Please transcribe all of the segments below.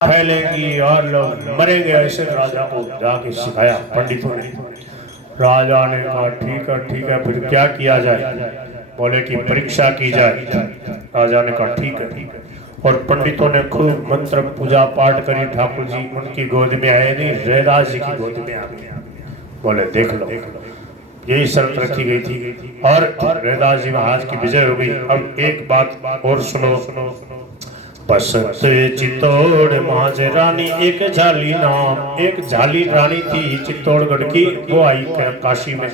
फैलेंगी और लोग मरेंगे, ऐसे राजा को जाके सिखाया पंडितों ने। राजा ने कहा ठीक है, फिर क्या किया जाए? बोले कि परीक्षा की जाए। राजा ने कहा ठीक है। और पंडितों ने खूब मंत्र पूजा पाठ करी। ठाकुर जी उनकी गोद में आए नहीं, रैदास जी की गोद में आ गए। बोले देख लो, यही शर्त रखी गई थी और रैदास जी महाराज की विजय हो गई। अब एक बात और सुनो। बसंत चित्तौड़ माज रानी, एक झाली नाम, एक झाली रानी थी चित्तौड़गढ़ की। वो आई काशी में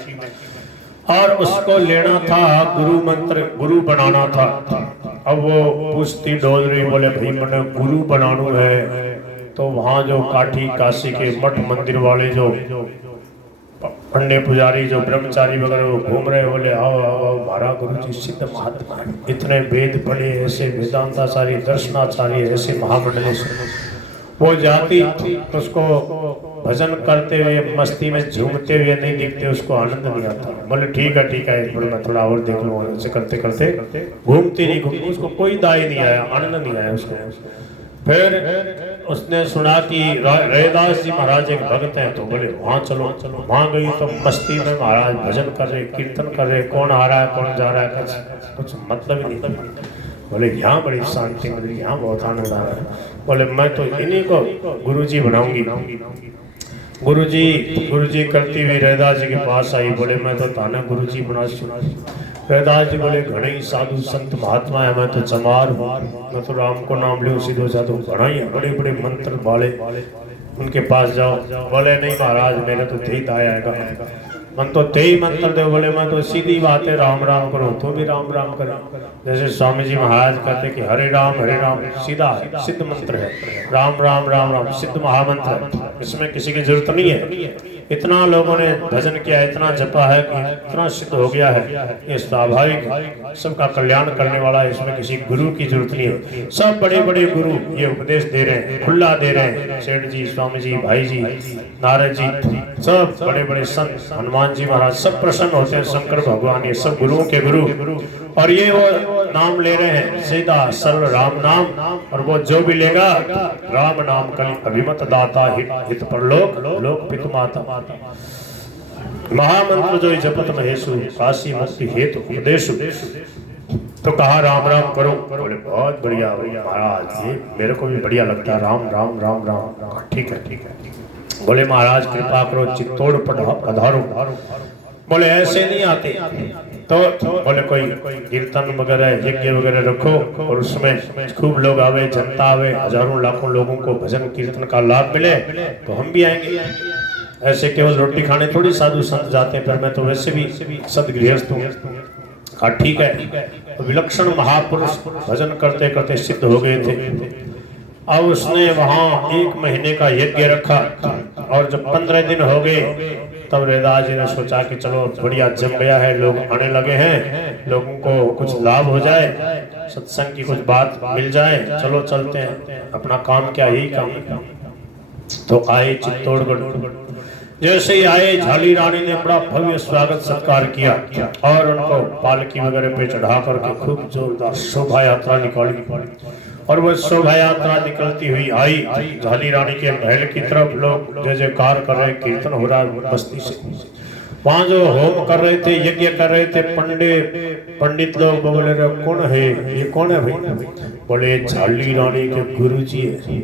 और उसको लेना था गुरु मंत्र, गुरु बनाना था। अब वो पूछती डोल रही, बोले भाई मैंने गुरु बनाना है। तो वहाँ जो काठी काशी के मठ मंदिर वाले जो पंडित पुजारी जो ब्रह्मचारी वगैरह घूम रहे, बोले आओ आओ आओ, हमारा गुरु जी सिद्ध महात्मा है, इतने वेद पढ़े, ऐसे वेदांताचार्य दर्शनाचार्य, ऐसे महामंडली। वो जाती उसको भजन करते हुए मस्ती में झूमते हुए नहीं दिखते, उसको आनंद नहीं आता। बोले ठीक है मैं थोड़ा और देख लूँ। ऐसे करते करते घूमती नहीं घूमती, उसको कोई दाई नहीं आया, आनंद नहीं आया उसको। फिर उसने सुना कि रैदास जी महाराज एक भक्त हैं, तो बोले वहाँ चलो। वहाँ गई तो मस्ती में महाराज भजन कर रहे, कीर्तन कर रहे, कौन आ रहा है कौन जा रहा है कुछ मतलब ही नहीं। बोले यहाँ बड़ी शांति मिल रही, यहाँ बहुत आनंद आ रहा है। बोले मैं तो इन्हीं को गुरुजी बनाऊंगी। गुरुजी करती हुई रैदास जी के पास आई। बोले मैं तो ताना गुरुजी बना। रैदास जी बोले घणे ही साधु संत महात्मा है, मैं तो चमार हूँ, मैं तो राम को नाम लूँ सीधो साधु। घना ही बड़े बड़े मंत्र वाले, उनके पास जाओ। बोले नहीं महाराज, मेरे तो थे आएगा, मन तो ते ही मंत्र दे। बोले मैं तो सीधी बात है, राम राम करो, तो भी राम राम करो। जैसे स्वामी जी महाराज कहते कि हरे राम सीधा है, सिद्ध मंत्र है। राम राम राम राम सिद्ध महामंत्र, इसमें किसी की जरूरत नहीं है। इतना लोगों ने भजन किया, इतना जपा है कि इतना सिद्ध हो गया है, ये स्वाभाविक सबका कल्याण करने वाला है, इसमें किसी गुरु की जरूरत नहीं है। सब बड़े बड़े गुरु ये उपदेश दे रहे हैं, खुला दे रहे हैं। सेठ जी, स्वामी जी, भाई जी, नारद जी, सब बड़े बड़े संत, हनुमान जी महाराज, सब प्रसन्न होते हैं। शंकर भगवान ये सब गुरुओं के गुरु, और ये वो नाम ले रहे हैं सीधा सरल राम नाम। और वो जो भी लेगा राम नाम कली अभिमत दाता, हित परलोक लोक पितु माता। महामंत्र जो जपत महेशु, काशी मुक्ति हेतु उपदेशु। तो कहा राम राम करो। बोले बहुत बढ़िया महाराज, ये मेरे को भी बढ़िया लगता है, राम राम राम राम। ठीक है। बोले महाराज कृपा करो, चित्तौड़ पधारो। बोले ऐसे नहीं आते। तो बोले कोई कीर्तन वगैरह यज्ञ वगैरह रखो और उसमें खूब लोग आवे, जनता आवे, हजारों लाखों लोगों को भजन कीर्तन का लाभ मिले तो हम भी आएंगे। ऐसे केवल रोटी खाने थोड़ी साधु संत जाते हैं, पर मैं तो वैसे भी सदगृहस्थ हूँ। हाँ ठीक है। तो विलक्षण महापुरुष भजन करते करते सिद्ध हो गए थे। अब उसने वहाँ 1 महीने का यज्ञ रखा और जब 15 दिन हो गए तब रैदास जी ने सोचा कि चलो बढ़िया जम गया है, लोग आने लगे हैं, लोगों को कुछ लाभ हो जाए, सत्संग की कुछ बात मिल जाए, चलो चलते हैं, अपना काम क्या यही काम। तो आए चित्तौड़गढ़। जैसे ही आए झाली रानी ने बड़ा भव्य स्वागत सत्कार किया और उनको पालकी वगैरह पे चढ़ा करके खूब जोरदार शोभा यात्रा निकाली। और वह शोभा यात्रा निकलती हुई आई झाली रानी के महल की तरफ। लोग जय जयकार कर रहे, कीर्तन हो रहा बस्ती से। वहाँ जो होम कर रहे थे, यज्ञ कर रहे थे पंडित लोग, बोले कौन है ये, कौन है भाई? बोले झाली रानी के गुरु जी है।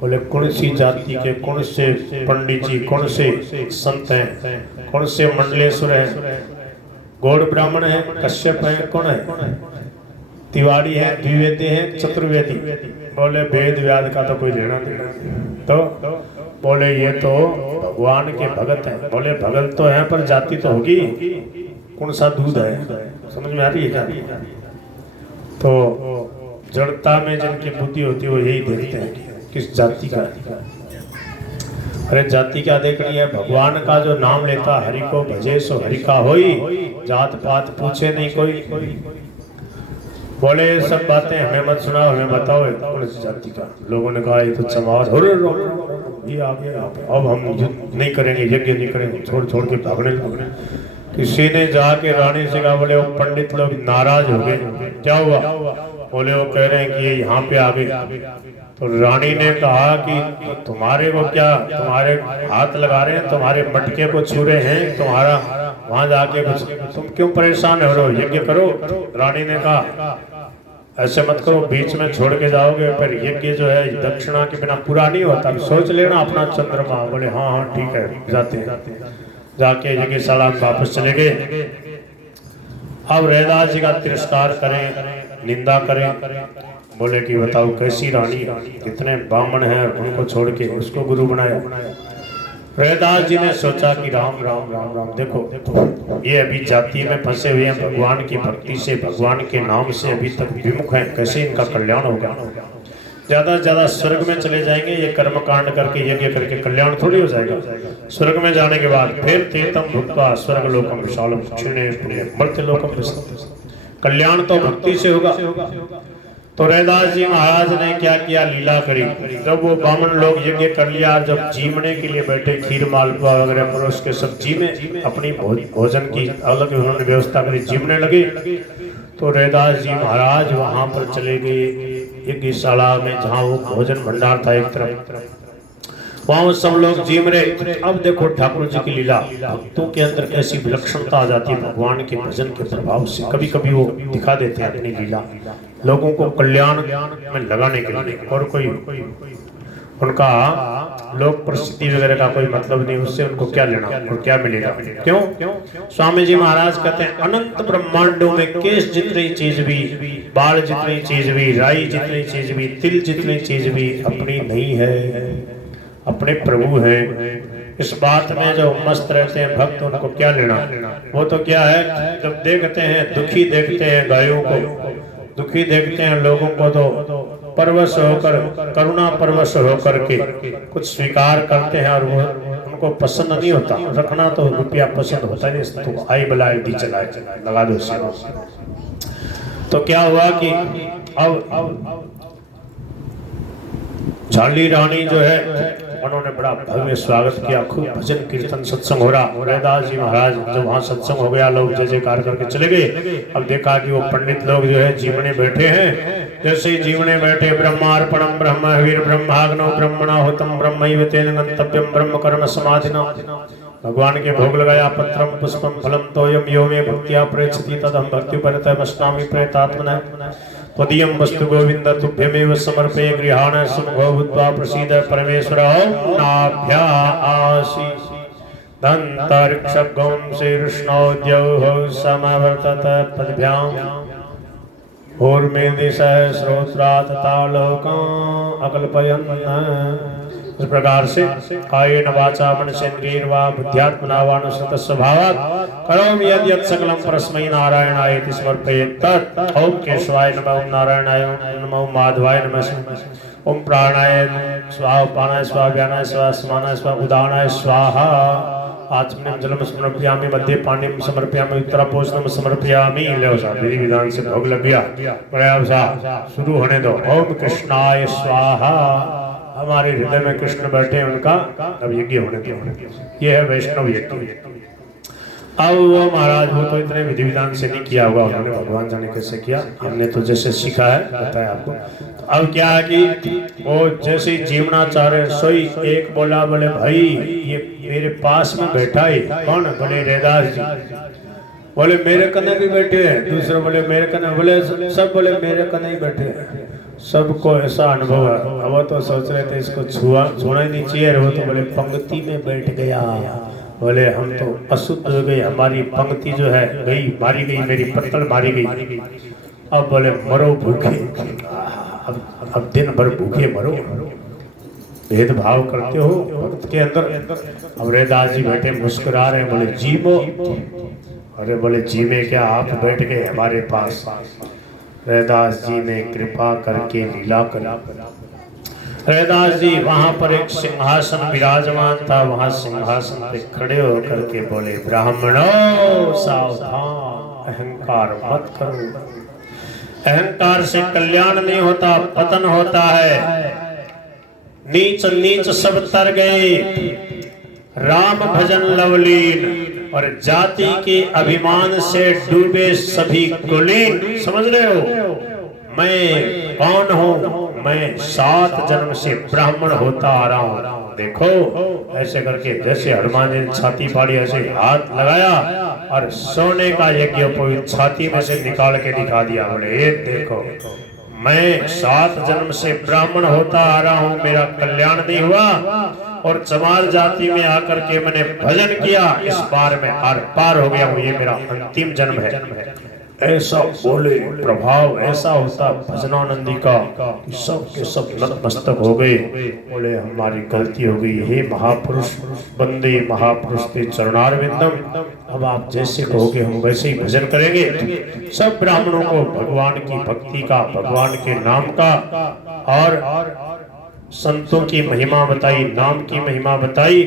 बोले कौन सी जाति के, कौन से पंडित जी, कौन से संत हैं, कौन से मंडलेश्वर हैं, गौड़ ब्राह्मण है, कश्यप है, कौन है? तिवारी है, द्विवेदी है, चतुर्वेदी। बोले वेद व्याध का तो कोई लेना देना। तो बोले ये तो भगवान के भगत हैं। बोले भगत तो हैं पर जाति तो होगी, कौन सा दूध है? समझ में आ रही है क्या? तो जड़ता में जिनकी बुद्धि होती है वो यही देखते हैं किस जाति का। अरे जाति क्या देखनी है? भगवान का जो नाम लेता, हरि को भजे सो हरि का होई, जात पात पूछे नहीं कोई। बोले सब बातें हमें मत सुनाओ, हमें बताओ कौन सी जाति का। लोगों ने कहा ये तो चमार, ये आ गया, अब हम नहीं करेंगे, यज्ञ नहीं करेंगे, छोड़ के भागने लगे। किसी ने जाके रानी से कहा। बोले वो पंडित लोग नाराज हो गए। क्या हुआ? बोले वो कह रहे हैं कि ये यहाँ पे आ गए। तो रानी ने कहा कि तो तुम्हारे को क्या, तुम्हारे हाथ लगा रहे हैं, तुम्हारे मटके को छू रहे हैं, तुम्हारा वहां जाके कुछ, तुम क्यों परेशान हो रहे हो, यज्ञ करो। रानी ने कहा ऐसे मत करो, बीच में छोड़ के जाओगे फिर यज्ञ जो है दक्षिणा के बिना पूरा नहीं होता, सोच लेना अपना चंद्रमा। बोले हाँ हाँ ठीक है, जाते हैं। जाके यज्ञशाला में वापस चले गए। अब रैदास जी का तिरस्कार करें, निंदा करें, बोले कि बताओ कैसी रानी, कितने ब्राह्मण हैं उनको छोड़ के उसको गुरु बनाया। रैदास जी ने सोचा कि राम राम राम राम, देखो ये अभी जाति में फंसे हुए हैं, भगवान की भक्ति से, भगवान के नाम से अभी तक विमुख हैं, कैसे इनका कल्याण होगा। ज्यादा से ज्यादा स्वर्ग में चले जाएंगे, ये कर्म कांड करके यज्ञ करके कल्याण थोड़ी हो जाएगा। स्वर्ग में जाने के बाद फिर तीर्थम भुक्त्वा स्वर्ग लोकम विशालम क्षीणे पुण्य मर्त्य लोकम विशालम, कल्याण तो भक्ति से होगा। तो रैदास जी महाराज ने क्या किया, लीला करी। जब वो ब्राह्मण लोग यज्ञ कर लिया, जब जीमने के लिए बैठे, खीर मालपुआ वगैरह परोस के सब जीमे, अपनी भोजन की अलग उन्होंने व्यवस्था करी, जीमने लगे। तो रैदास जी महाराज वहां पर चले गए यज्ञशाला में, जहाँ वो भोजन भंडार था एक तरफ, वहां सब लोग जीम रहे। अब देखो ठाकुर जी की लीला, भक्तों के अंदर कैसी विलक्षणता आ जाती है भगवान के भजन के प्रभाव से। कभी कभी वो दिखा देते हैं अपनी लीला लोगों को कल्याण में लगाने के लिए, और कोई उनका लोक प्रसिद्धि वगैरह का कोई मतलब नहीं, उससे उनको क्या लेना और क्या मिलेगा। क्यों? स्वामी जी महाराज कहते हैं अनंत ब्रह्मांडों में केश जितनी चीज भी, बाल जितनी चीज भी, राई जितनी चीज भी, तिल जितनी चीज भी अपनी नहीं है, अपने प्रभु हैं। इस बात में जो मस्त रहते हैं भक्त, उनको क्या लेना। वो तो क्या है, जब देखते हैं दुखी, देखते हैं गायों को दुखी, देखते हैं लोगों को, तो परवश होकर, करुणा परवश होकर के कुछ स्वीकार करते हैं, और वो उनको पसंद नहीं होता। रखना तो रुपया पसंद होता है, तो आई बलाए दी चलाए लगा दो सेवा। तो क्या हुआ कि अब झाली रानी जो है, उन्होंने बड़ा भव्य स्वागत किया, खूब भजन कीर्तन सत्संग हो रहा। रैदास जी महाराज जब वहाँ सत्संग हो गया, लोग जय जयकार करके चले गए। अब देखा कि वो पंडित लोग जो है जीवने बैठे हैं। जैसे ही जीवने बैठे, ब्रह्मार्पणम ब्रह्मवीर ब्रह्माग्नो ब्रह्मणाहुतम ब्रह्मैव तेन गंतव्यम ब्रह्म कर्म समाधिना, भगवान के भोग लगाया। पत्रम पुष्पम फलम तोयम यो मे भक्त्या प्रेक्षति तदहं भक्तिपरतमस्नामि प्रेतात्मनः त्वदीयं वस्तु गोविंद तुभ्यमेव समर्पये गृहाण सुमघो भूत्वा प्रसीद परमेश्वरः नाभ्यासि दन्तरिक्षगं शीर्ष्णोद्यौः समवर्तत पद्भ्याम् ऊर्मिर्दिशः श्रोत्रात् तालोकान् अकल्पयन्। इस प्रकार से कायेन वाचा मनसेन्द्रियैर्वा बुद्ध्यात्मना वा अनुसृत स्वभावात् करोमि यद् यत् सकलं परस्मै नारायणाय इति समर्पयेत् तत्। ओम केशवाय नमः, ओम नारायणाय नमः, ओम माधवाय नमः, ओम प्राणाय स्वाहा, पानाय स्वाहा, व्यानाय स्वाहा, समानाय स्वाहा, उदानाय स्वाहा। आचमनीं जलम समर्पयामि, मध्ये पानीं समर्पयामि, उत्तरापोषणं समर्पयामि। लो सा विधि विधान से भोग लग गया, प्रयास सा शुरू होने दो। ओम कृष्णाय स्वाहा। हमारे हृदय में कृष्ण बैठे हैं, उनका अब यज्ञ होने दो। ये है वैष्णव यज्ञ। अब वो महाराज, वो तो इतने विधि विधान से नहीं किया होगा, उन्होंने भगवान जाने कैसे किया, हमने तो जैसे सीखा है बताया आपको। तो अब क्या है कि वो जैसे ही जीवना चाह रहे, सोई एक बोला, बोले भाई ये मेरे पास में बैठा है कौन? बोले रैदास जी। बोले मेरे कने भी बैठे हैं। दूसरे बोले मेरे कने, बोले सब बोले मेरे कने ही बैठे हैं। सबको ऐसा अनुभव है। वो तो सोच रहे थे इसको छूना ही नहीं चाहिए, वो तो बोले पंक्ति में बैठ गया। बोले हम तो अशुद्ध हो गए, हमारी पंक्ति जो है गई, मारी गई, मेरी पत्तल मारी गई। अब बोले मरो भूखे, अब दिन भर भूखे मरो, भेदभाव करते हो भक्त के अंदर। अब रैदास जी बैठे मुस्कुरा रहे, बोले जीवो। अरे बोले जी में क्या, आप बैठ गए हमारे पास। रैदास जी ने कृपा करके लीला करा। रैदास जी वहां पर एक सिंहासन विराजमान था, वहां सिंहासन पे खड़े होकर के बोले ब्राह्मणों सावधान, अहंकार मत करो। अहंकार से कल्याण नहीं होता, पतन होता है। नीच नीच सब तर गए, राम भजन लवलीन, और जाति के अभिमान से डूबे सभी कुलीन। समझ रहे हो मैं कौन हूँ? मैं 7 जन्म से ब्राह्मण होता आ रहा हूँ। देखो ऐसे करके जैसे हनुमान जी ने छाती फाड़ी ऐसे हाथ लगाया और सोने का यज्ञोपवीत छाती में से निकाल के दिखा दिया। बोले ये देखो मैं 7 जन्म से ब्राह्मण होता आ रहा हूँ, मेरा कल्याण नहीं हुआ और चमार जाति में आकर के मैंने भजन किया, इस बार मैं आर पार हो गया हूँ, ये मेरा अंतिम जन्म है। ऐसा बोले प्रभाव ऐसा होता भजनानंदी का कि सब के सब नतमस्तक हो गए। बोले हमारी गलती हो गई, हे महापुरुष बंदे महापुरुष के चरणारविंदम, अब आप जैसे कहोगे हम वैसे ही भजन करेंगे। सब ब्राह्मणों को भगवान की भक्ति का, भगवान के नाम का और संतों की महिमा बताई, नाम की महिमा बताई।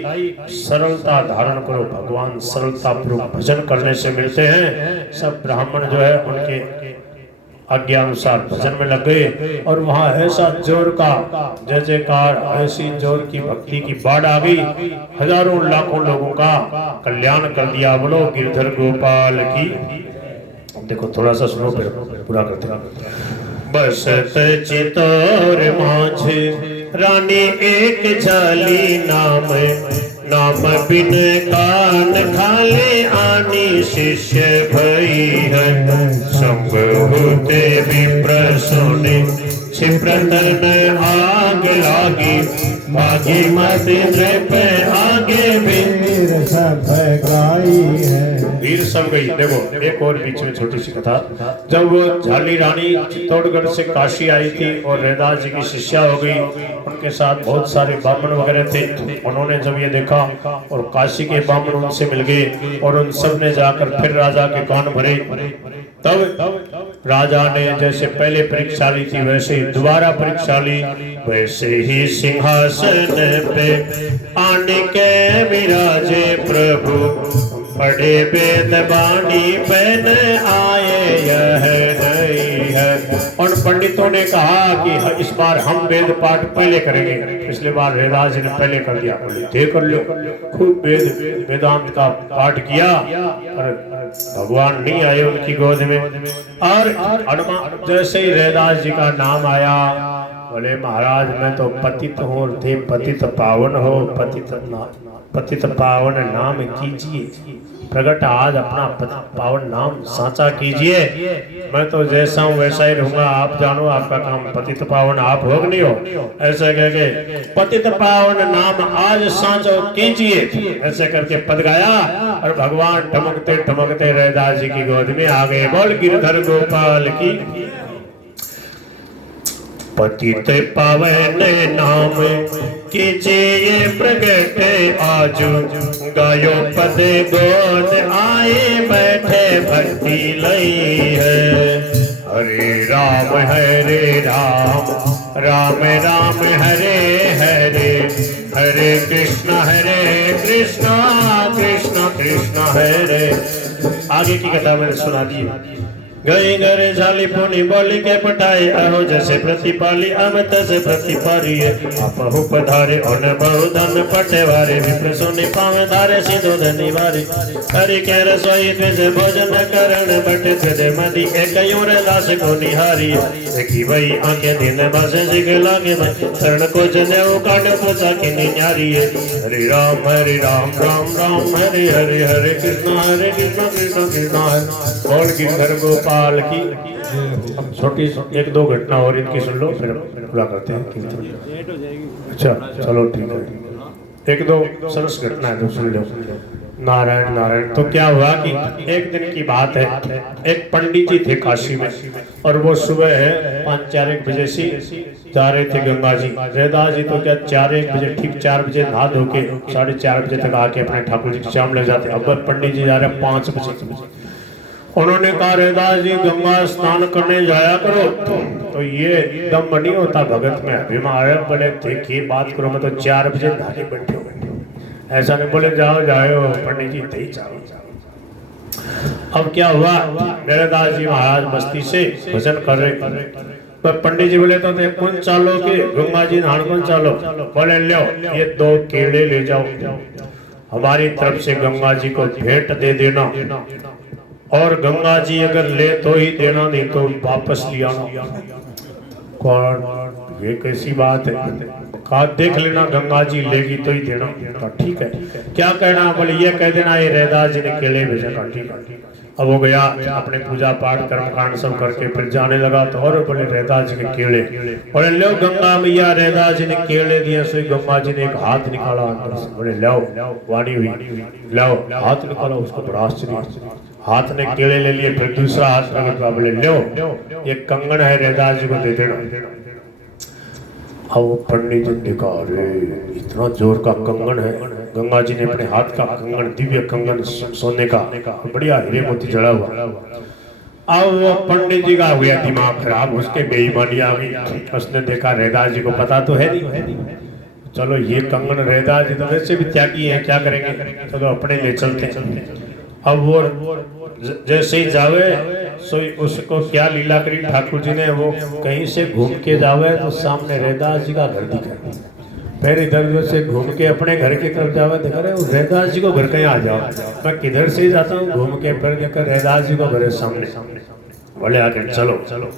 सरलता धारण करो, भगवान सरलता पूर्वक भजन करने से मिलते हैं। सब ब्राह्मण जो है उनके आज्ञा अनुसार भजन में लग गए और वहाँ ऐसा जोर का जय जयकार, ऐसी जोर की भक्ति की बाढ़ आ गई, हजारों लाखों लोगों का कल्याण कर दिया। बोलो गिरधर गोपाल की। देखो थोड़ा सा सुनो फिर पूरा करते। बसत चितौर माझ रानी एक झाली नाम, नाम बिन कान खाले आनी शिष्य भई है। संग होते विप्र सुने क्षिप्रतन आग लागी, भागी मत पे आगे वीर सब गाई है। वीर सब गई। देखो एक और बीच में छोटी सी कथा, जब वो झाली रानी चित्तौड़गढ़ से काशी आई थी और रैदास जी की शिष्या हो गई, उनके साथ बहुत सारे ब्राह्मण वगैरह थे। उन्होंने जब ये देखा और काशी के ब्राह्मण उनसे मिल गए और उन सब ने जाकर फिर राजा के कान भरे। तब राजा ने जैसे पहले परीक्षा ली थी वैसे ही दोबारा परीक्षा ली। वैसे ही सिंहासन पे आने के विराजे प्रभु, बड़े वेद वाणी पहन आए यह नहीं है। और पंडितों ने कहा कि इस बार हम वेद पाठ पहले करेंगे, पिछले बार रैदास जी ने पहले कर दिया। बोले कर लो, खूब वेदांत का पाठ किया और भगवान नहीं आए उनकी गोद में। और जैसे ही रैदास जी का नाम आया, बोले महाराज मैं तो पतित हूँ और थे पतित पावन हो, पतित पावन नाम कीजिए, प्रगट आज अपना पावन नाम साचा कीजिए। मैं तो जैसा हूँ वैसा ही रहूंगा, आप जानो आपका काम पतित पावन आप हो नहीं हो। ऐसे कह के पतित पावन नाम आज साचो कीजिए, ऐसे करके पद गाया और भगवान ठमकते ठमकते रैदास जी की गोद में आ गए। बोल गिरधर गोपाल की। पतित पावन नाम कीजिए प्रगट आजू, गायो पद गोद आए बैठे भक्ति लई है। हरे राम राम राम हरे हरे, हरे कृष्ण कृष्ण कृष्ण हरे। आगे की कथा मैंने सुना दी। गई घरे झाली पुनी बोली के पटाए, अहो जैसे प्रतिपाली अब तसे प्रतिपाली। आपहु पधारे और बहु धन पटेवारे, विप्र सुनि पावे धारे सिधो धनी वारे। हरि के रसोई से भोजन करण बटे थे मदी, एक यूर दास को निहारी। देखी वही आंखें दिन बसे जिग लागे मैं, शरण को जने काट पूछा कि न्यारी। हरि राम राम राम हरे हरे, हरे कृष्ण कृष्ण कृष्ण हरे। बोल गिरधर गोपाल की। अब छोटी एक दो घटना और इनकी सुन लो फिर पूरा करते हैं। अच्छा चलो ठीक है, एक दो सरस घटना है तो सुन लो। नारायण नारायण। तो क्या हुआ कि एक दिन की बात है, एक पंडित जी थे काशी में और वो सुबह है 5-4 बजे से जा रहे थे गंगा जी। रैदास जी तो क्या 4-1 बजे ठीक 4 बजे नहा धो के 4:30 बजे तक आके अपने ठाकुर जी के शाम लग जाते। अब पंडित जी जा रहे 5 बजे। उन्होंने कहा रैदास जी गंगा स्नान करने जाया करो। तो ये दम नहीं होता भगत में, अभिमान। बोले देखिए बात करो, मैं तो 4 बजे नहाने बैठे हुए, ऐसा नहीं। बोले जाओ जाओ पंडित जी तय जाओ। अब क्या हुआ, रैदास जी महाराज बस्ती से भजन कर रहे। पर पंडित जी बोले तो कौन चालो के गंगा जी नहान कौन चालो। बोले लो ये 2 केले ले जाओ, हमारी तरफ से गंगा जी को भेंट दे देना, और गंगा जी अगर ले तो ही देना, नहीं तो वापस ले आना। कौन ये कैसी बात है? कहा देख लेना, गंगा जी लेगी तो ही देना। तो ठीक है, क्या कहना? बोले ये कह देना ये रैदास जी ने केले भेजे। का ठीक है। अब वो गया अपने पूजा पाठ कर्म कांड सब करके फिर जाने लगा तो और बोले रैदास जी के केले। बोले लो गंगा मैया, रैदास जी ने केले दिए। सो गंगा जी ने एक हाथ निकाला अंदर से। बोले लाओ, वाणी हुई, लाओ हाथ निकाला। उसको बड़ा आश्चर्य, हाथ ने केले ले लिए। फिर दूसरा हाथ लगा, बोले लो ये कंगन है, रैदास जी को दे देना। अब वो पंडित जी ने देखा, अरे इतना जोर का कंगन है। गंगा जी ने अपने हाथ का कंगन, दिव्य कंगन सोने का, बढ़िया हीरे मोती जड़ा हुआ। अब वो पंडित जी का हो गया दिमाग खराब, उसके बेईमानी आ गई। उसने देखा रैदास जी को पता तो है नहीं, चलो ये कंगन रैदास जी तो वैसे भी त्यागी है, क्या करेंगे, चलो अपने ले चलते। अब वो जैसे ही जावे सो उसको क्या लीला करी ठाकुर जी ने, वो कहीं से घूम के जावे तो सामने रैदास जी का घर दिखा। फिर इधर से घूम के अपने घर की तरफ जावे, देखा रहे रैदास जी को घर कहीं आ जाओ। मैं किधर से जाता हूँ घूम के, फिर देखकर रैदास जी को घर सामने। बोले आके चलो चलो,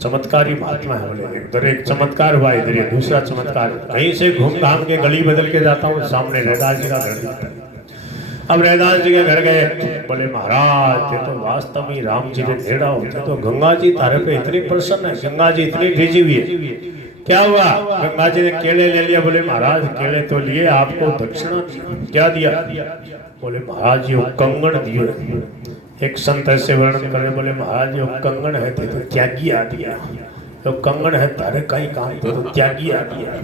चमत्कारी महात्मा है। बोले इधर एक चमत्कार हुआ, इधर ये दूसरा चमत्कार। कहीं से घूम घाम के गली बदल के जाता हूँ, सामने रैदास जी का घर दिखता है। अब रैदास जी के घर गए। बोले महाराज ये तो वास्तव में राम जी ने ढेड़ा होते तो गंगा जी तारे पे इतनी प्रसन्न है, गंगा जी इतनी भेजी हुई है, क्या हुआ? गंगा जी ने केले ले लिया। बोले महाराज केले तो लिए, आपको दक्षिणा क्या दिया? बोले महाराज ये कंगन दिए। एक संत ऐसे वर्णन करे, बोले महाराज ये कंगन है तो त्यागी आ दिया, तो कंगन है तारे कहीं काम तो त्यागी आ दिया।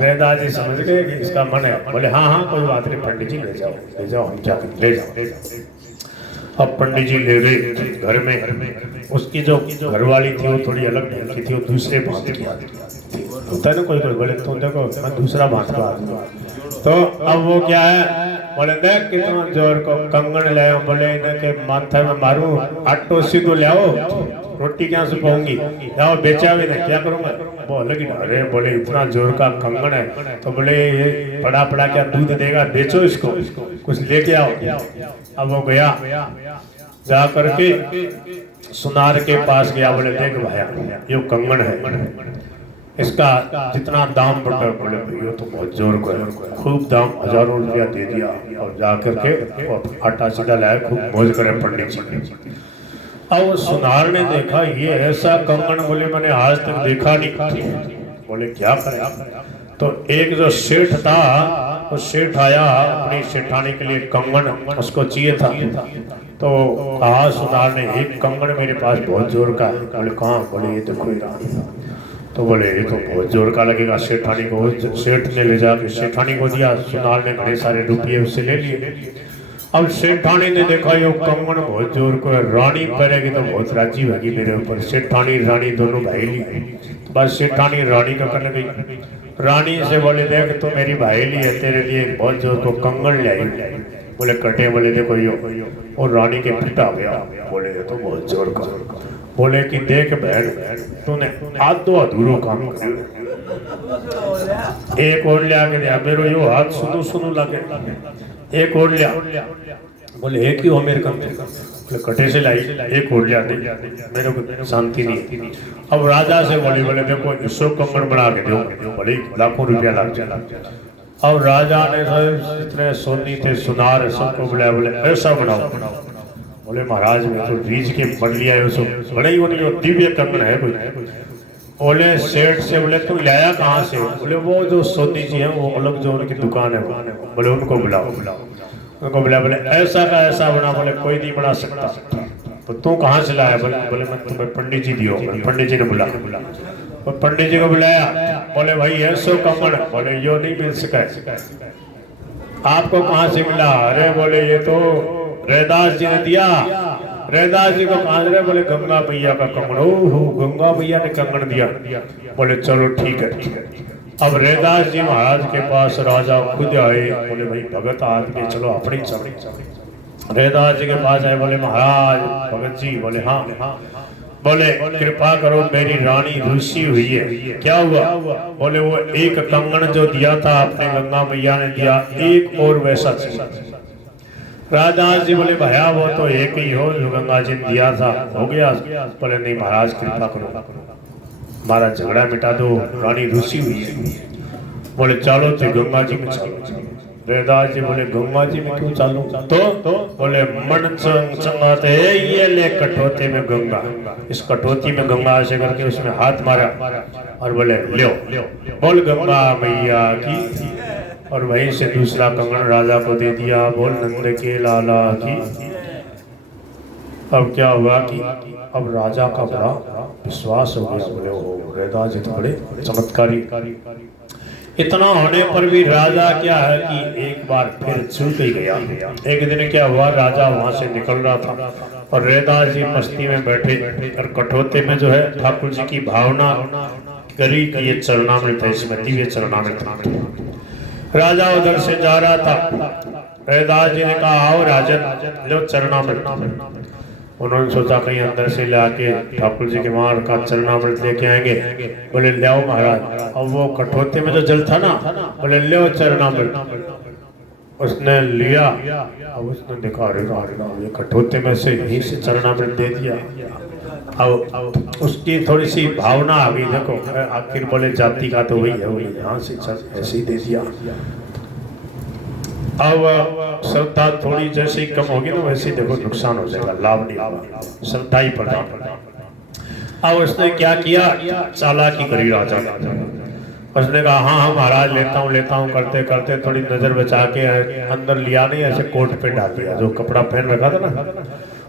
रैदास जी समझ गए कि इसका मन है। बोले हाँ हाँ कोई बात नहीं, पंडित जी ले जाओ ले जाओ, हम क्या करें, ले जाओ। अब पंडित जी ले गए घर में। उसकी जो घरवाली थी वो थोड़ी अलग ढंग की थी, वो दूसरे बात की होता है ना कोई कोई। बोले तो देखो मैं दूसरा बात का आदमी। तो अब वो क्या है, बोले देख कितना जोर को कंगन ले। बोले इन्हें के माथे में मारूं, आटो सीधो ले आओ, रोटी क्या से पाऊंगी, जाओ बेचा भी नहीं, क्या करूंगा? बोले कि अरे बोले इतना जोर का कंगन है तो बोले ये पड़ा पड़ा क्या दूध देगा, बेचो इसको, कुछ लेके आओ। अब वो गया, जा करके सुनार के पास गया। बोले देख भाया ये कंगन है, इसका जितना दाम बढ़ता है। बोले भैया तो बहुत जोर को है, खूब दाम, हजारों रुपया दे दिया। और जा करके आटा सीधा लाया, खूब मौज करे पंडित जी। अब सुनार ने देखा ये ऐसा कंगन, बोले मैंने आज तक देखा नहीं। बोले क्या करे? तो एक जो सेठ था, वो सेठ आया अपनी सेठानी के लिए कंगन उसको चाहिए था। तो कहा सुनार ने एक कंगन मेरे पास बहुत जोर का है। बोले कहाँ? बोले ये देखो ही। तो बोले ये तो बहुत जोर का लगेगा सेठानी को। सेठ ने ले जाकर सेठानी को दिया। सुनार ने बड़े सारे रुपये उससे ले लिए। अब सेठानी ने देखा ये कंगन बहुत जोर को है, रानी पहनेगी तो बहुत राजी होगी मेरे ऊपर। सेठानी रानी दोनों भाई ली। तो बस सेठानी रानी का करने गई। रानी से बोले देख तो मेरी भाईली है, तेरे लिए बहुत जोर को कंगन ले आई। बोले कटे? बोले देखो यो। और रानी के पिता गया। बोले ये तो बहुत जोर का। बोले कि देख बहन तूने हाथ दो अधूरो काम कर, एक और लिया के दिया मेरे यो हाथ सुनो सुनो लगे, एक और लिया। बोले एक ही हो मेरे कम से कम। बोले कटे से लाई, एक और लिया दे, मेरे को शांति नहीं। अब राजा से बोले देखो इसको कंगन बना के दो, बोले लाखों रुपया लग जाए। अब राजा ने जितने सोनी थे सुनार सबको बुलाया। बोले ऐसा बनाओ। बोले महाराज मैं तो रीझ के बन लिया है, उसको बड़ा ही वो नहीं, दिव्य कंगन है कोई। बोले सेठ से, बोले तुम लाया कहाँ से? बोले वो जो सोनी जी है वो अलग जो उनकी दुकान है, बोले उनको बुलाओ। उनको बुलाया। बोले ऐसा का ऐसा बना। बोले कोई नहीं बना सकता। तो तू कहाँ से लाया? बोले मैं तुम्हें पंडित जी दियो। पंडित जी ने बुलाया। और पंडित जी को बुलाया। बोले भाई ऐसो कंगन? बोले यो नहीं मिल सका, आपको कहाँ से मिला? अरे बोले ये तो रैदास जी ने दिया। रैदास जी को कहा रहे? बोले गंगा मैया का कंगन। ओहो गंगा मैया ने कंगन दिया। बोले चलो ठीक है। अब रैदास जी महाराज के पास राजा खुद आए। बोले भाई भगत आदमी चलो अपनी चलो। रैदास जी के पास आए। बोले महाराज भगत जी। बोले हाँ। बोले कृपा करो मेरी रानी रूसी हुई है। क्या हुआ? बोले वो एक कंगन जो दिया था आपने गंगा मैया ने दिया, एक और वैसा चाहिए। राजदास जी बोले भैया वो तो एक ही हो जो गंगा जी ने दिया था, हो गया। बोले नहीं महाराज कृपा करो। हमारा झगड़ा मिटा दो। रानी रुसी हुई है। बोले चलो तो गंगा जी में चलो। रैदास जी बोले गंगा जी में क्यों चालू? तो बोले मन चंगाते ये ले कठौते में गंगा। इस कठौती में गंगा ऐसे करके उसमें हाथ मारा और बोले लो बोल गंगा मैया की। और वहीं से दूसरा कंगन राजा को दे दिया। बोल नंद के लाला की। अब क्या हुआ कि अब राजा का बड़ा विश्वास हो गया। बोले ओ रैदास जी तो बड़े चमत्कारी। इतना होने पर भी राजा क्या है कि एक बार फिर छूट ही गया। एक दिन क्या हुआ, राजा वहां से निकल रहा था और रैदास जी मस्ती में बैठे और कठौते में जो है ठाकुर जी की भावना करी कि ये चरणामृत है, इसमें दिव्य चरणामृत। राजा उधर से जा रहा था। रैदास जी ने कहा आओ राजन लो चरणामृत। उन्होंने सोचा कहीं अंदर से लाके ठाकुर जी के वहां का चरणामृत लेके आएंगे। बोले ले आओ महाराज। अब वो कठौते में जो जल था ना, बोले ले आओ चरणामृत। उसने लिया। अब उसने देखा अरे ये कठौते में से यहीं से चरणामृत दे दिया। अब उसकी थोड़ी सी भावना आ गई। देखो आखिर बोले जाति का तो वही है, वही यहाँ से ऐसे ही दे दिया। अब श्रद्धा थोड़ी जैसे ही कम होगी ना वैसे ही देखो नुकसान हो जाएगा, लाभ नहीं होगा। श्रद्धा ही प्रधान। अब उसने क्या किया, चालाकी करी राजा। उसने कहा हाँ महाराज लेता हूँ करते करते थोड़ी नजर बचा के अंदर लिया नहीं, ऐसे कोट पे डाल दिया। जो कपड़ा पहन रखा था ना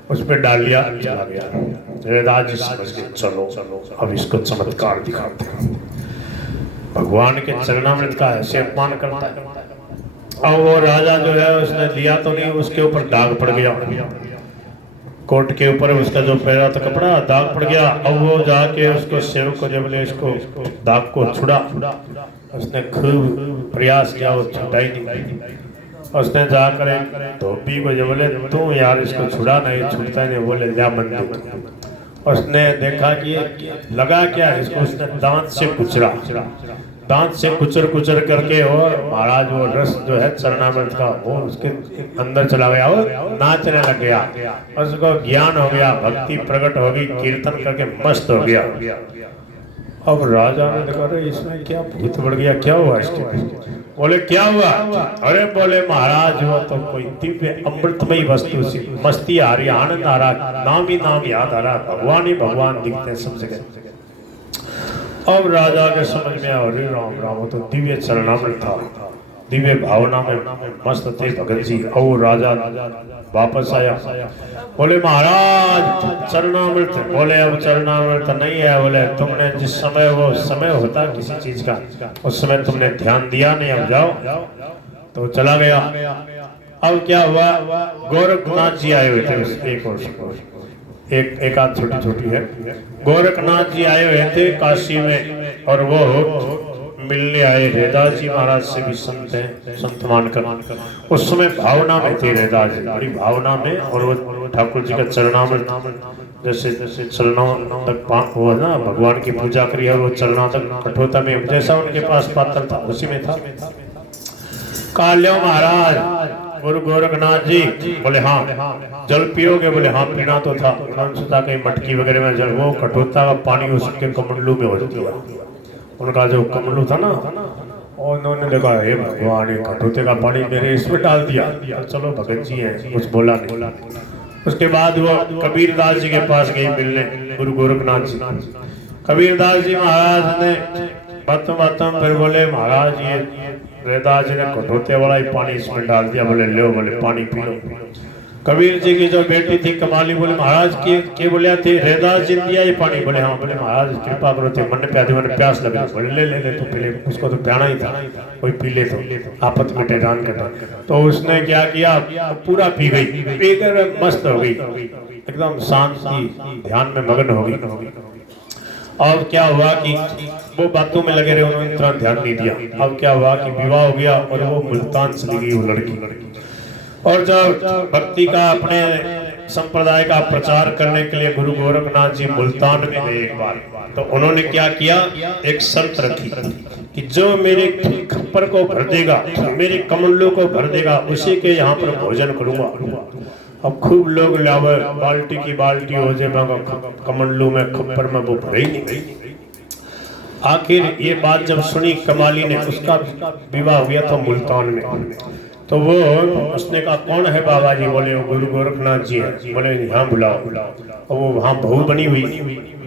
उस पे डाल लिया, चला गया। रैदास जी समझ गए चलो अब इसको चमत्कार दिखाते हैं। भगवान के चरणामृत का ऐसे अपमान करता है। अब वो राजा जो है उसने लिया तो नहीं, उसके ऊपर दाग पड़ गया। कोट के ऊपर उसका जो पहना था कपड़ा दाग पड़ गया। अब वो जाके उसको सेवक को जब बोले इसको दाग को छुड़ा, उसने खूब प्रयास किया, वो छुड़ा ही नहीं। उसने जाकर धोबी को जब बोले तू यार इसको छुड़ा नहीं, छूटता ही नहीं। बोले जा मंदिर। उसने देखा कि लगा क्या इसको, उसने दांत से कुचरा। दांत से कुचर करके और महाराज वो रस जो है चरणामृत का वो उसके अंदर चला गया और नाचने लग गया। उसको ज्ञान हो गया, भक्ति प्रकट हो गई, कीर्तन करके मस्त हो गया। अब राजा ने देखा अरे इसमें क्या भूत बढ़ गया, क्या हुआ इसके? बोले क्या हुआ? अरे बोले महाराज वो तो कोई दिव्य अमृतमयी वस्तु सी मस्ती आ रही, आनंद आ रहा, नाम ही नाम याद आ रहा, भगवान ही भगवान दिखते हैं सब जगह। अब राजा के समझ में अरे राम राम वो तो दिव्य चरणामृत था, दिव्य भावना में मस्त थे भगत जी। और राजा वापस आया। बोले महाराज चरणामृत। बोले अब चरणामृत नहीं है। बोले तुमने जिस समय वो समय होता किसी चीज का उस समय तुमने ध्यान दिया नहीं, अब जाओ। तो चला गया। अब क्या हुआ, गोरखनाथ जी आए हुए थे। एक आध छोटी है। गोरखनाथ जी आए हुए थे काशी में और वो मिलने आए। रैदास जी महाराज से भी संत हैं, संत मानकर। उस समय भावना में थे रैदास जी, बड़ी भावना में। और वो ठाकुर जी का चरणामृत जैसे चरणों तक वो ना भगवान की पूजा करी है, वो चरणों तक कठोता में जैसा उनके पास पात्र था उसी में था। काल्यो महाराज गुरु गोरखनाथ जी। बोले हाँ। जल पियोगे? बोले हाँ पीना तो था। उन्होंने सोचा कहीं मटकी वगैरह में जल, वो कठोता का पानी उसके कमंडलू में हो गया। उनका जो कमंडलू था ना, और उन्होंने देखा हे भगवान ये कठोते का पानी मेरे इसमें डाल दिया। चलो भगत जी है, कुछ बोला नहीं। उसके बाद वो कबीरदास जी के पास गई मिलने, गुरु गोरखनाथ जी। कबीरदास जी महाराज ने बातों फिर बोले महाराज ये रैदास जी ने कठोते वाला ही पानी इसमें डाल दिया। बोले लो, बोले पानी पी लो। कबीर जी की जो बेटी थी कमाली, बोले महाराज के बोले थे रैदास जी दिया ये पानी? बोले हाँ। बोले महाराज कृपा करो थे, मन प्यादे मन प्यास लगे। बोले ले तो पी ले, उसको तो प्याना ही था, कोई पी ले तो आपत मिटे जान के। तो उसने क्या किया, पूरा पी गई, पीकर मस्त हो गई, एकदम शांति ध्यान में मग्न हो गई। और क्या हुआ कि वो बातों में लगे रहे, उन्होंने इतना ध्यान नहीं दिया। अब क्या हुआ कि विवाह हो गया और वो मुल्तान चली गई वो लड़की। और जब भक्ति का अपने संप्रदाय का प्रचार करने के लिए गुरु गोरखनाथ जी मुल्तान में गए एक बार, तो उन्होंने क्या किया, एक शर्त रखी कि जो मेरे खप्पर को भर देगा, मेरे कमंडलों को भर देगा, उसी के यहाँ पर भोजन करूंगा। अब खूब लोग लावे, बाल्टी की बाल्टी हो जाए कमंडलू में, खप्पर में, वो भरे ही नहीं। आखिर ये बात जब सुनी कमाली ने, उसका विवाह हुआ था मुल्तान में। तो वो उसने कहा कौन है बाबा जी? बोले वो गुरु गोरखनाथ जी हैं। बोले यहाँ बुलाओ। और वो वहाँ बहू बनी हुई।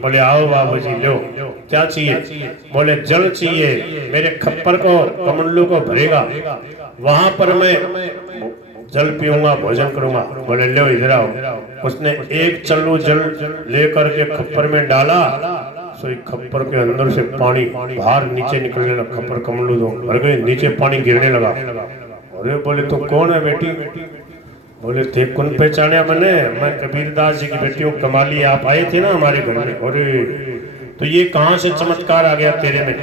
बोले आओ बाबू जी, लो क्या चाहिए? बोले जल चाहिए, मेरे खप्पर को कमंडलू को भरेगा, वहां पर मैं जल पीऊंगा, भोजन करूंगा। बोले लो इधर आओ। उसने एक चल्लू जल लेकर के खप्पर में डाला, सो खप्पर के अंदर से पानी बाहर नीचे निकलने लगा। खप्पर कमंडलू तो भर गए, नीचे पानी गिरने लगा। अरे बोले तो कौन है बेटी? बोले थे कौन पहचाने मैंने? मैं कबीरदास जी की बेटी हूँ, कमाली, आप आए थे ना हमारे घर में। अरे तो ये कहाँ से चमत्कार आ गया तेरे में?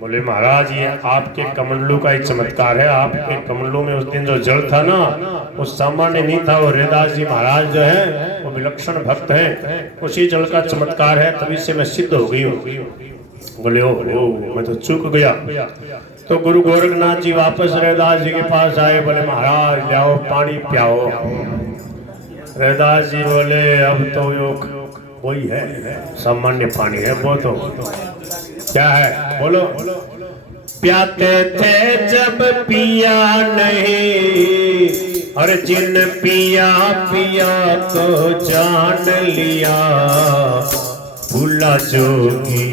बोले महाराज ये आपके कमंडलू का ही चमत्कार है। आपके कमंडलू में उस दिन जो जल था ना, वो सामान्य नहीं था। वो रैदास जी महाराज जो है वो विलक्षण भक्त हैं, उसी जल का चमत्कार है, तभी से मैं सिद्ध हो गई हूँ। बोले ओ मैं तो चूक गया। तो गुरु गोरखनाथ जी वापस रैदास जी के पास आए। बोले महाराज लाओ पानी पियाओ। रैदास जी बोले अब तो वही है, सामान्य पानी है, वो तो क्या है? बोलो। प्याते थे जब पिया नहीं, और जिन पिया पिया को जान लिया, भूला जोगी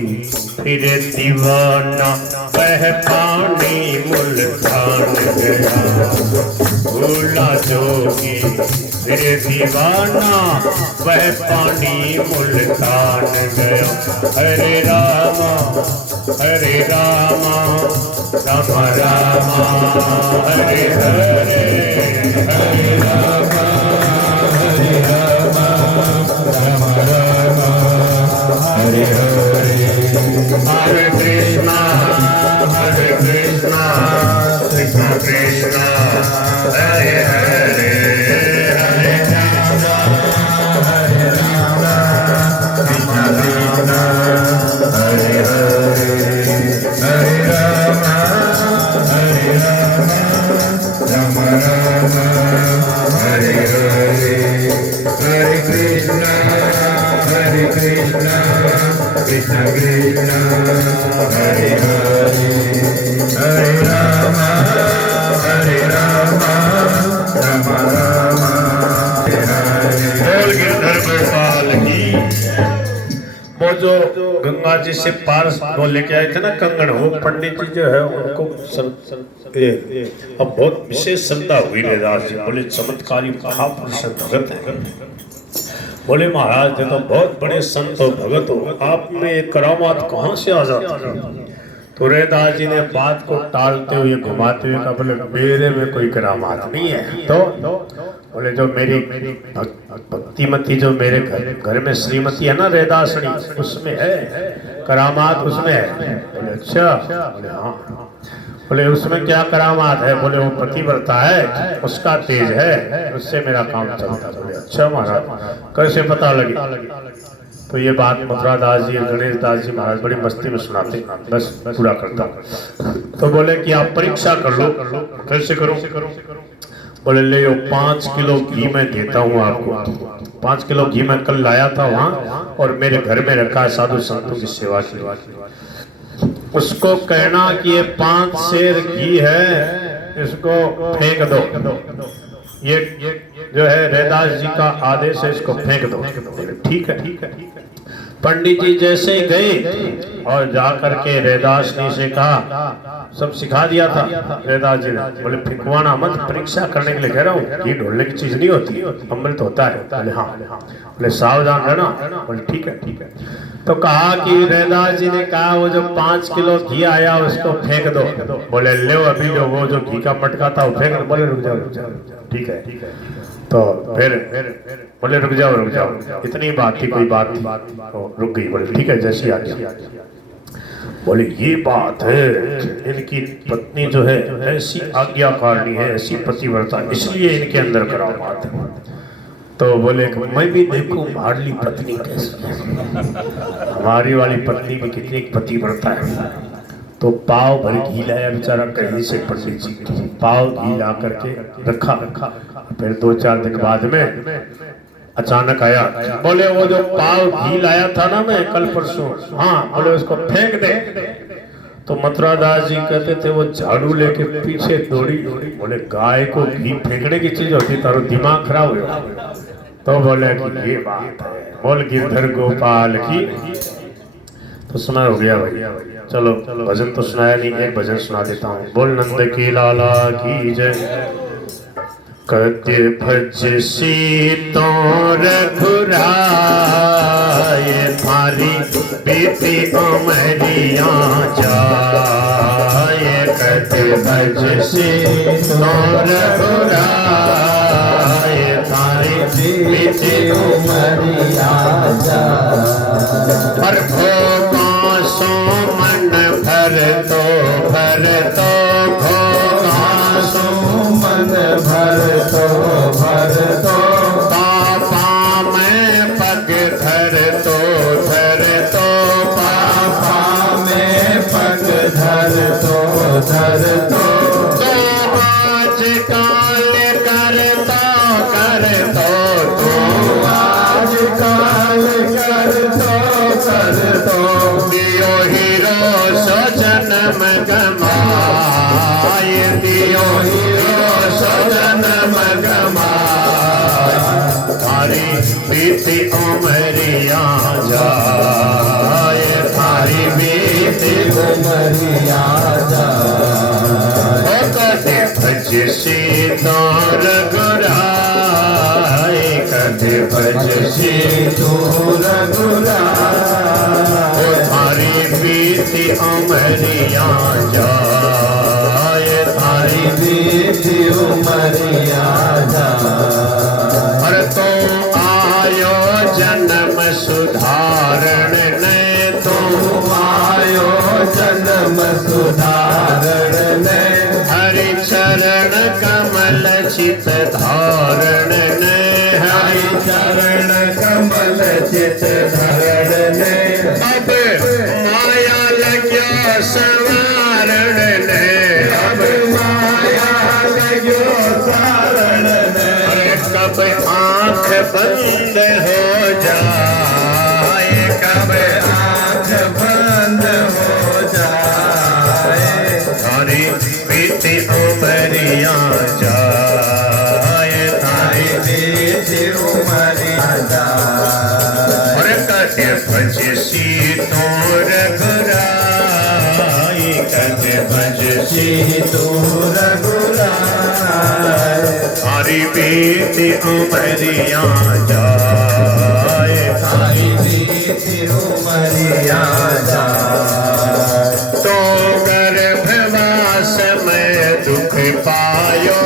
फिर दीवाना, वह पानी मुल्तान गया। भूला जोगी फिर दीवाना, वह पानी मुल्तान गया। हरे रामा राम रामा हरे हरे, हरे रामा राम रामा हरे हरे। हरे कृष्णा कृष्णा कृष्णा हरे हरे, हरे राम कृष्णा कृष्णा हरे हरे, हरे राम राम राम हरे हरे। हरे कृष्णा कृष्णा कृष्णा हरे हरे, हरे राम राम राम हरे हरे। बोल गिरधर गोपाल की। वो जो गंगा जी से पार वो लेके आए थे ना कंगन, वो पंडित जी जो है उनको अब बहुत विशेष श्रद्धा हुई रैदास जी। बोले चमत्कारी महापुरुष भगत है। बोले महाराज ये तो बहुत बड़े संत हो, भगत हो, आप में एक करामात कहाँ से आ जाता है? तो रैदास जी ने बात को टालते हुए घुमाते हुए कहा बोले मेरे में कोई करामात नहीं है। तो बोले जो मेरी भक्तिमती जो मेरे घर में श्रीमती है ना रैदासनी, उसमें है करामात, उसमें है। बोले अच्छा? बोले हाँ। बोले उसमें क्या करामात है? बोले वो पतिव्रता है, उसका तेज है, उससे मेरा काम चलता। बोले अच्छा महाराज कैसे पता लगी? तो ये बात मथुरा दास जी गणेश दास जी महाराज बड़ी मस्ती में सुनाते, बस पूरा करता। तो बोले कि आप परीक्षा कर लो। कैसे करो? बोले ले 5 किलो घी मैं देता हूँ आपको। 5 किलो घी मैं कल लाया था वहाँ, और मेरे घर में रखा है साधु संतों की सेवा की। उसको कहना कि ये 5 सेर घी है, इसको फेंक दो। ये जो है रैदास जी का आदेश है, इसको फेंक दो। ठीक है। पंडित जी जैसे ही गए और जाकर के रैदास जी से कहा, सब सिखा दिया था रैदास जी ने। बोले फिकवाना मत, परीक्षा करने के लिए कह रहा हूँ, घी ढोलने की चीज नहीं होती, अमृत होता है। बोले हाँ। बोले सावधान रहना। बोले ठीक है। तो कहा कि रैदास जी ने कहा वो जो 5 किलो घी आया उसको फेंक दो। बोले ले अभी जो वो जो घी का मटका था वो फेंक दो। बोले रुक जाओ। ठीक है। तो फिर बोले रुक जाओ, इतनी बात थी, कोई बात थी, तो रुक गई। बोले ठीक है, जैसी आ गया। बोले ये बात है, इनकी पत्नी जो है ऐसी आज्ञाकारिणी है, ऐसी पतिव्रता, इसलिए इनके अंदर करामात है। तो बोले मैं भी देखूं हमारी पत्नी कैसी है, हमारी वाली पत्नी भी कितनी पतिव्रता है। तो पाव भर घी लाया बेचारा कहीं से पंडित जी, पाव घी ला करके रखा। फिर 2-4 दिन बाद में अचानक आया, बोले वो जो पाव घी लाया था ना मैं कल परसों, हाँ, बोले उसको फेंक दे। तो मथुरा दास जी कहते थे वो झाड़ू लेके पीछे दौड़ी, बोले गाय को घी फेंकने की चीज होती, तारो दिमाग खराब हो गया। तो बोले कि ये बात है, बोल गिरधर गोपाल की। तो समय हो गया भाई, चलो भजन तो सुनाया नहीं, एक भजन सुना देता हूँ। बोल नंद की लाला की जय। कद्य भज सीतो रघुराय, थारी बीती उमरिया जाय। कद्य भज सीतो रघुराय, थारी बीती उमरिया जाय। पर भोगासो मन भर तो भोगासो मन भर तो पापा में पग धर तो पापा में पग धर तो आज काल कर तो आज काल कर तो दियो हीरो सो जन्म गमाए, दियो हीरो सो जन्म गमाए। थारी बीती उमरिया जाए, थारी बीती उमरिया जाए। कदे भज सीतो रघुराय, कदे भज सीतो रघुराय। थारी बीती उमरिया जाए, थारी बीती उमरिया जाए। तो आयो जन्म सुधारण ने, तो आयो जन्म सुधारण ने। हरि चरण कमल चित धारण ने, हरि चरण कमल चित धारण ने। अब माया लग्यो सवारण ने, अब माया लग्यो सारण ने। कब आँख बंद हो जाए, कब आँख बंद हो जाए। थारी बीती उमरिया जाए, थारी बीती उमरिया जाए। और कद्य भज सीतो रघुराय, कद्य भज सीतो रघुराय। थारी बीती उमरिया जाए, थारी बीती उमरिया जाए। तो गर्भवास में दुख पायो,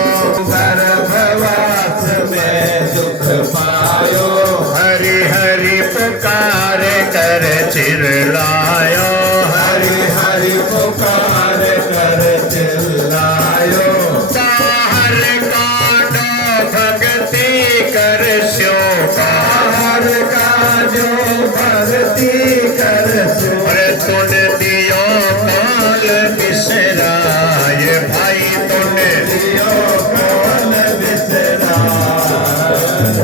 गर्भवास में दुख पायो। हरि हरि पुकार कर चिल्लायो, हरि हरि पुकार कर चिल्लायो। बाहर काढ़ो भक्ति कर स्यो, बाहर काढ़ो भक्ति कर स्यो। अरे तुन दियो काल बिसराय, भाई तुन दियो काल बिसराय।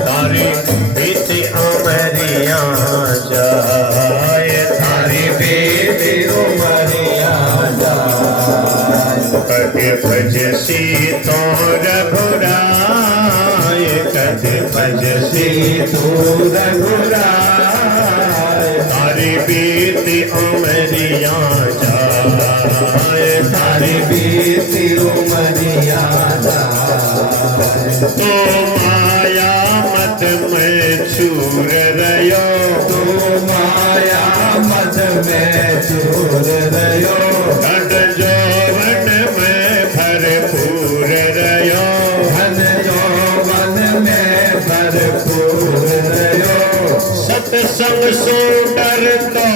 थारी बीती उमरिया जाए, थारी बीती उमरिया जाए। कद्य भज सीतो रघुराय, कद्य भज सीतो रघुराय। थारी बीती उमरिया जाए, थारी बीती उमरिया जाए। तो माया मद में चूर रयो, तो माया मद में चूर रयो। धन जौवन में भरपूर रयो, धन जौवन में भरपूर रयो। सत्संग सो डर तो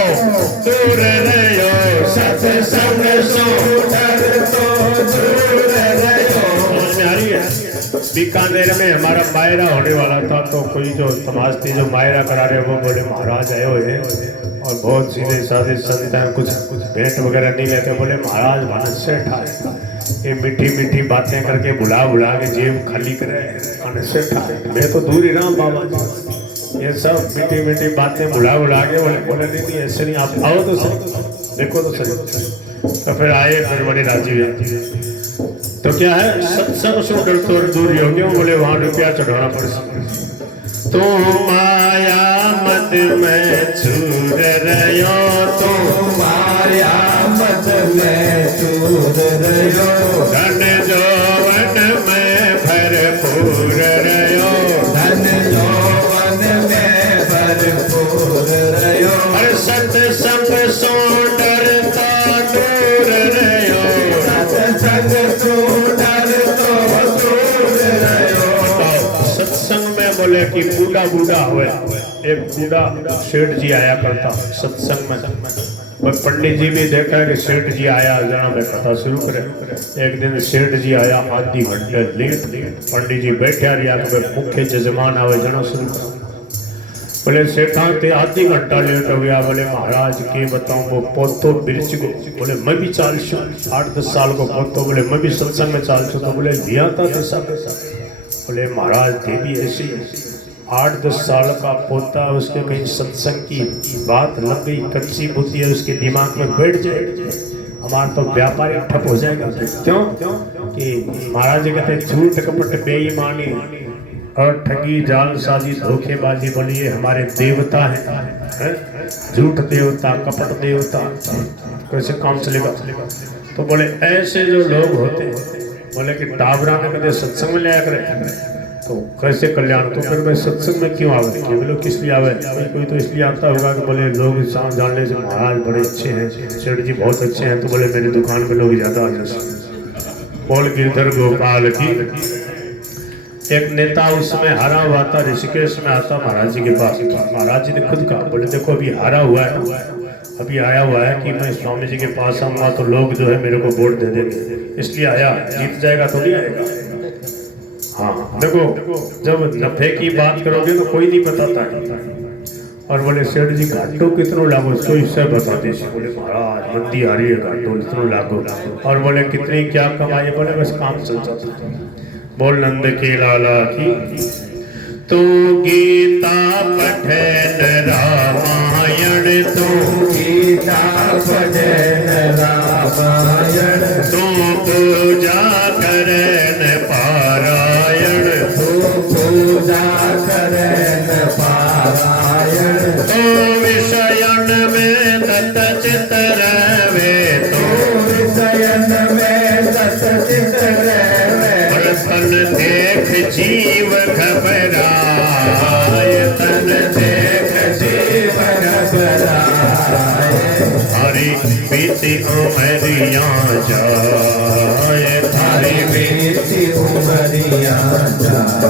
दूर रयो, सत्संग सो डर तो दूर रयो। बीकानेर में हमारा मायरा होने वाला था, तो कोई जो समाज थी जो मायरा करा रहे वो बोले महाराज आए हुए हैं और बहुत सीधे साधे संत हैं, कुछ भेंट वगैरह नहीं लेते। बोले महाराज मानस सेठ आए, ये मीठी मीठी बातें करके बुला के जेब खाली करे। सेठ आए, मैं तो दूर ही रहा बाबा जी। ये सब मीठी मीठी बातें बुला बुला के बोले बोले नहीं ऐसे नहीं, आप आओ तो सही, देखो तो सही। तो फिर आए, फिर बड़ी राजी हुई। तो क्या है, सत्संग से डर तो दूर हो गए, बोले वहां रुपया चढ़ाना पड़। तो माया मद में चूर रहो, तो माया मद में चूर रहो, धन जौवन में भरपूर रहो, धन यौवन में भरपूर रहो, हर सत्संग सो डरता दूर रहो, सत्संग सो डरतो दूर रहो। सत्संग में बोले कि बूढ़ा बूढ़ा हुए, एक बूढ़ा सेठ जी आया करता सत्संग में। पंडित जी भी देखा कि सेठ जी आया, जरा मैं कथा शुरू करे। एक दिन सेठ जी आया आधी घंटे लेट, पंडित जी बैठा रहा तो मुख्य जजमान आवे जना शुरू कर। बोले सेठा ते आधी घंटा लेट हो गया। बोले महाराज के बताऊं, वो पोतो बिरच को, बोले मैं भी 8-10 साल को पोतो, बोले मैं भी सत्संग में 40। तो बोले लिया था दशा। बोले महाराज देवी ऐसी 8-10 साल का पोता, उसके कहीं सत्संग की बात लग गई, कच्ची बुद्धि है उसके दिमाग में बैठ जाए, हमारा तो व्यापार ठप हो जाएगा। क्यों कि महाराज जी कहते झूठ कपट बेईमानी और ठगी जालसाजी धोखेबाजी बनी ये हमारे देवता हैं। झूठ देवता, कपट देवता, कैसे काम चलेगा। तो बोले ऐसे जो लोग होते हैं, बोले कि टाबरा में कदे सत्संग में लिया करें तो कैसे कल्याण। तो फिर मैं सत्संग में क्यों आवे, बोले किस लिए आवे। कोई तो इसलिए आता होगा कि बोले लोग जानने से महाराज बड़े अच्छे हैं, सेठ जी बहुत अच्छे हैं, तो बोले मेरी दुकान में लोग ज्यादा आ जाते। बोल गिरधर गोपाल की। एक नेता उस समय हारा हुआ था, ऋषिकेश में आता महाराज जी के पास। महाराज जी ने खुद कहा, बोले देखो अभी हारा हुआ है, अभी आया हुआ है कि मैं स्वामी जी के पास आऊंगा तो लोग जो है मेरे को वोट दे देंगे, इसलिए आया। जीत जाएगा तो नहीं आएगा। हाँ देखो, जब नफे की बात करोगे तो कोई नहीं बताता है। और बोले सेठ जी घाटो कितनों लागो, तो इससे बता दीजिए। बोले महाराज मंदी आ रही है, घाटो इतनों लागो। और बोले कितनी क्या कमाई, बोले बस काम चल जाता। बोल नंद के लाला की। तो गीता पठन रामायण, तो गीता पठन रामायण, तो पूजा करन पारायण, तो पूजा करन पारायण, तो विषयन में तत चित रहे, तो विषयन में तत चित रहे, तन देख जीव घबराए, तन देख जीव घबराए, हरि बीती उमरिया जाए, हरि बीती उमरिया जाए।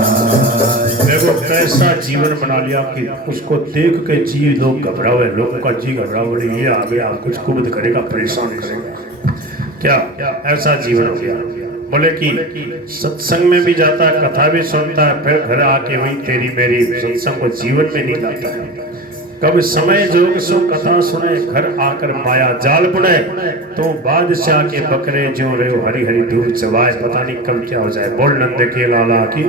देखो कैसा जीवन बना लिया कि उसको देख के जी लोग घबरावे, लोगों का जी घबरावे, बोले ये आ गया कुछ कुबद करेगा, परेशान करेगा, क्या ऐसा जीवन हो गया। बोले कि सत्संग में भी जाता है, कथा भी सुनता है, फिर घर आके वही तेरी मेरी सत्संग को जीवन में नहीं लाता है। कब समय जोग सो कथा सुने, घर आकर माया जाल बुने, तो बादशाह के बकरे जो रहे हरी हरी धूप चबाए, पता नहीं कब क्या हो जाए। बोल नंद के लाला की।